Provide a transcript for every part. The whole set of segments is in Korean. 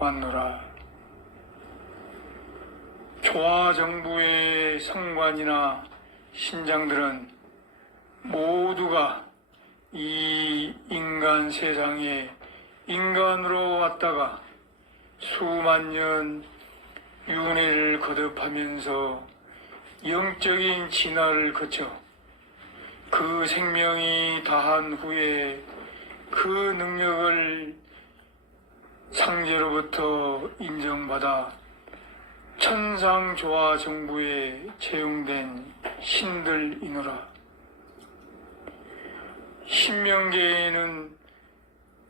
왔노라. 조화 정부의 상관이나 신장들은 모두가 이 인간 세상에 인간으로 왔다가 수만 년 윤회를 거듭하면서 영적인 진화를 거쳐 그 생명이 다한 후에 그 능력을 상제로부터 인정받아 천상조화 정부에 채용된 신들이노라. 신명계에는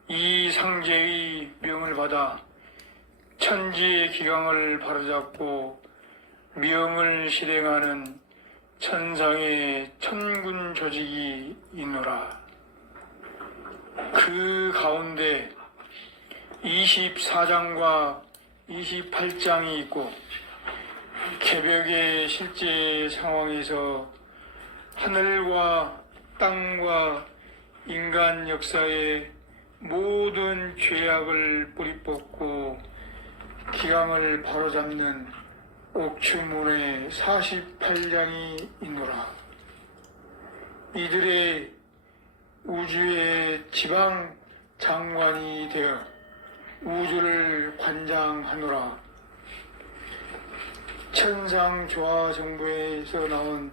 이 상제의 명을 받아 천지의 기강을 바로잡고 명을 실행하는 천상의 천군 조직이 있노라. 그 가운데 24장과 28장이 있고 개벽의 실제 상황에서 하늘과 땅과 인간 역사의 모든 죄악을 뿌리 뽑고 기강을 바로잡는 옥출문의 48장이 있노라. 이들의 우주의 지방 장관이 되어 우주를 관장하노라. 천상조화 정부에서 나온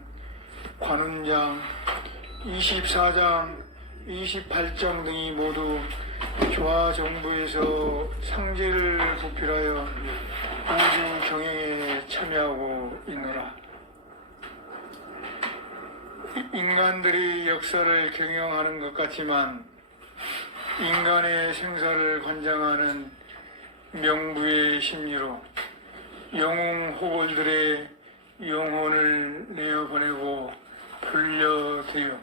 관훈장 24장, 28장 등이 모두 조화 정부에서 상제를 구필하여 우주 경영에 참여하고 있노라. 인간들이 역사를 경영하는 것 같지만 인간의 생사를 관장하는 명부의 심리로 영웅 호벌들의 영혼을 내어보내고 불려드려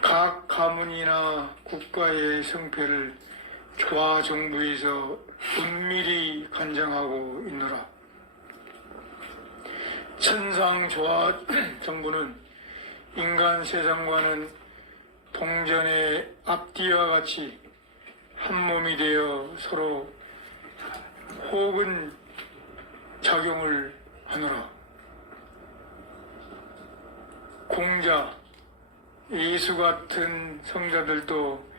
각 가문이나 국가의 성패를 조화 정부에서 은밀히 관장하고 있노라. 천상 조화 정부는 인간 세상과는 동전의 앞뒤와 같이 한 몸이 되어 서로 혹은 작용을 하노라. 공자, 예수 같은 성자들도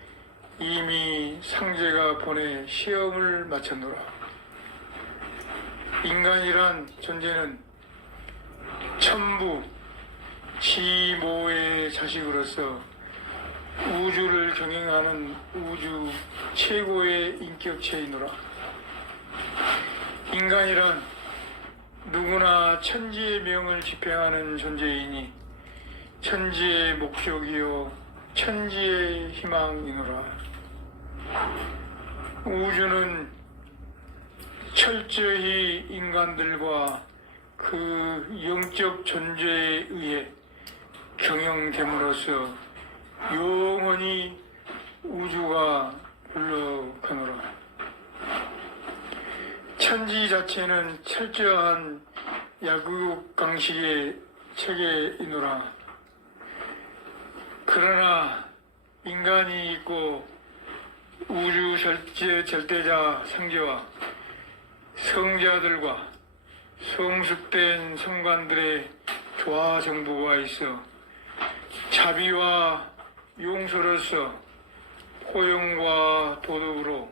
이미 상제가 보내 시험을 마쳤노라. 인간이란 존재는 천부, 지모의 자식으로서 우주를 경영하는 우주 최고의 인격체이노라. 인간이란 누구나 천지의 명을 집행하는 존재이니 천지의 목적이요 천지의 희망이노라. 우주는 철저히 인간들과 그 영적 존재에 의해 경영됨으로써 영원히 우주가 흘러가노라. 천지 자체는 철저한 야구육 강식의 체계이노라. 그러나 인간이 있고 우주 절제 절대자 상제와 성자들과 성숙된 성관들의 조화 정부가 있어 자비와 용서로서 포용과 도덕으로